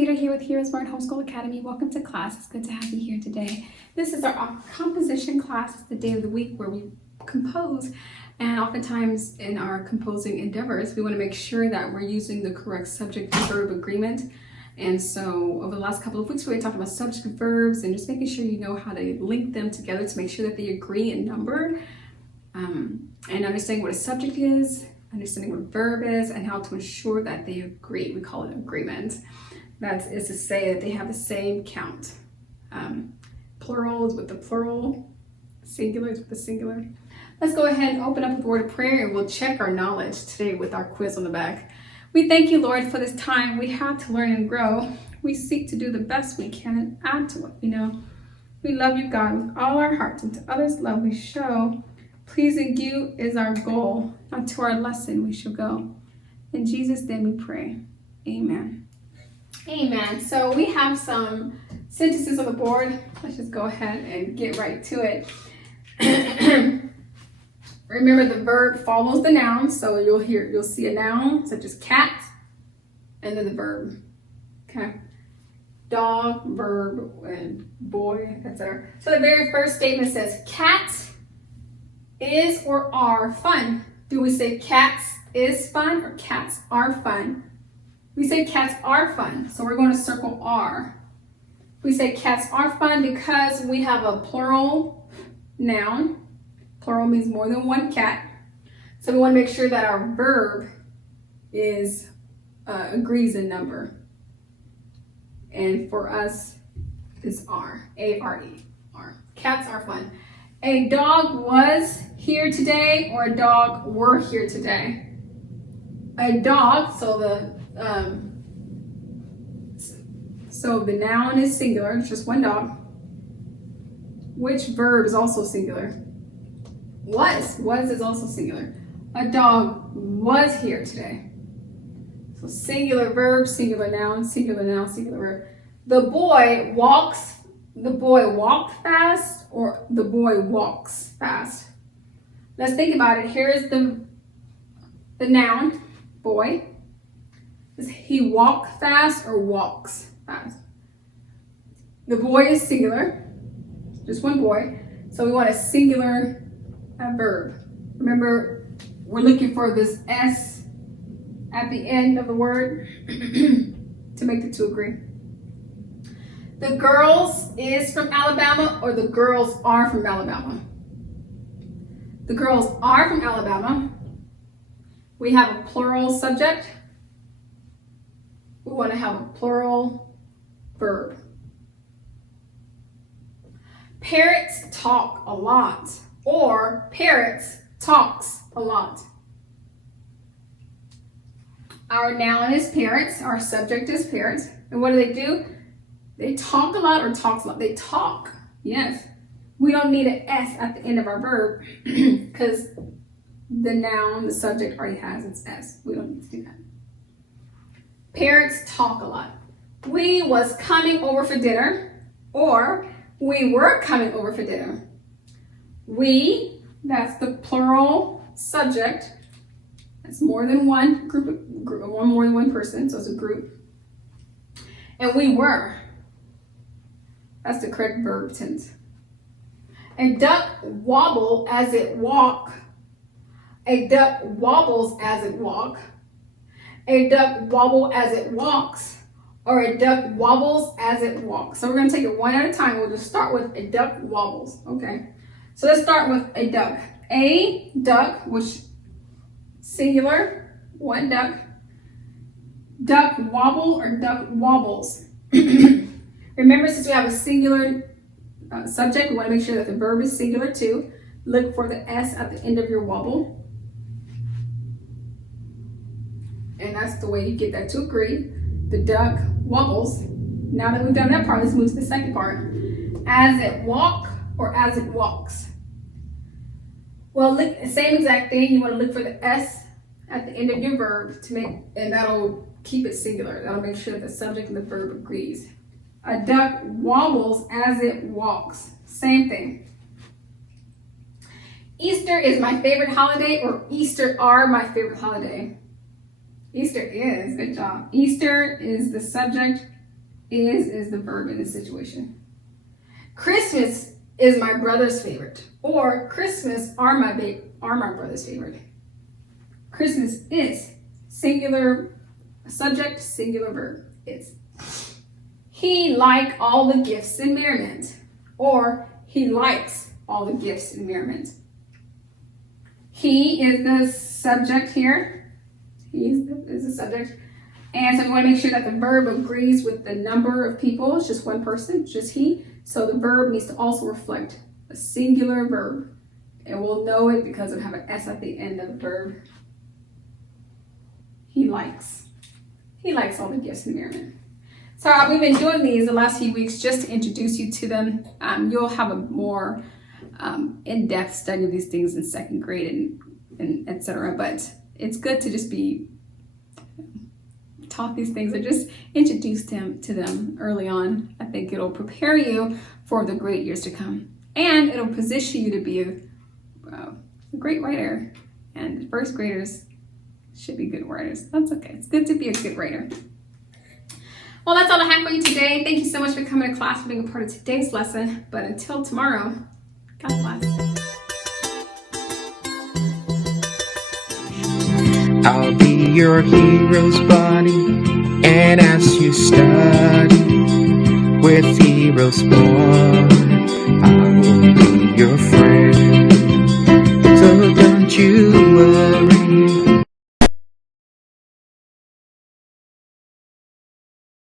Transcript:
Nita here with HeroesMart Homeschool Academy. Welcome to class. It's good to have you here today. This is our composition class. It's the day of the week where we compose. And oftentimes in our composing endeavors, we want to make sure that we're using the correct subject-verb agreement. And so over the last couple of weeks, we talked about subject verbs and just making sure you know how to link them together to make sure that they agree in number. And understanding what a subject is, understanding what a verb is, and how to ensure that they agree. We call it agreement. That is to say that they have the same count. Plurals with the plural, singulars with the singular. Let's go ahead and open up with a word of prayer and we'll check our knowledge today with our quiz on the back. We thank you, Lord, for this time we have to learn and grow. We seek to do the best we can and add to what we know. We love you, God, with all our hearts, and to others' love we show. Pleasing you is our goal, not to our lesson we shall go. In Jesus' name we pray. Amen. Amen. So we have some sentences on the board. Let's just go ahead and get right to it. Remember, the verb follows the noun, so you'll see a noun such as cat, and then the verb. Okay. Dog, verb, and boy, etc. So the very first statement says cats is or are fun. Do we say cats is fun or cats are fun? We say cats are fun, so we're going to circle are. We say cats are fun because we have a plural noun. Plural means more than one cat. So we want to make sure that our verb is agrees in number. And for us, it's are. A-R-E. Are. Cats are fun. A dog was here today or a dog were here today. A dog, so the noun is singular, it's just one dog. Which verb is also singular? Was is also singular. A dog was here today. So singular verb, singular noun, singular verb. The boy walked fast or the boy walks fast. Let's think about it. Here's the noun, boy. Does he walk fast or walks fast? The boy is singular, just one boy. So we want a singular verb. Remember, we're looking for this S at the end of the word to make the two agree. The girls is from Alabama or the girls are from Alabama? The girls are from Alabama. We have a plural subject. We want to have a plural verb. Parrots talk a lot or parrots talks a lot. Our noun is parrots. Our subject is parrots. And what do? They talk a lot or talks a lot? They talk, yes. We don't need an S at the end of our verb because the noun, the subject already has its S. We don't need to do that. Parrots talk a lot. We was coming over for dinner or we were coming over for dinner. We, that's the plural subject. That's more than one group, more than one person, so it's a group. And we were. That's the correct verb tense. A duck wobble as it walk. A duck wobbles as it walk. A duck wobble as it walks. Or a duck wobbles as it walks. So we're going to take it one at a time. We'll just start with a duck wobbles. Okay. So let's start with a duck. A duck, which singular, one duck. Duck wobble or duck wobbles. Remember, since we have a singular subject, we want to make sure that the verb is singular too. Look for the S at the end of your wobble. And that's the way you get that to agree. The duck wobbles. Now that we've done that part, let's move to the second part. As it walk or as it walks. Well, look, same exact thing. You want to look for the S at the end of your verb to make, and that'll keep it singular. That'll make sure that the subject and the verb agrees. A duck wobbles as it walks. Same thing. Easter is my favorite holiday or Easter are my favorite holiday. Easter is, good job. Easter is the subject is the verb in this situation. Christmas is my brother's favorite, or Christmas are my brother's favorite. Christmas is singular subject, singular verb. Is. He liked all the gifts and merriment, or he likes all the gifts and merriment. He is the subject here. He is the subject. And so we want to make sure that the verb agrees with the number of people. It's just one person, just he. So the verb needs to also reflect a singular verb. And we'll know it because it'll have an S at the end of the verb. He likes. He likes all the gifts and merriment. So we've been doing these the last few weeks just to introduce you to them. You'll have a more in-depth study of these things in second grade and etc. But it's good to just be taught these things and just introduce them to them early on. I think it'll prepare you for the great years to come. And it'll position you to be a great writer. And first graders should be good writers. That's okay. It's good to be a good writer. Well, that's all I have for you today. Thank you so much for coming to class, for being a part of today's lesson. But until tomorrow, God bless. I'll be your hero's buddy, and as you study with HeroesMart, I will be your friend. So don't you worry.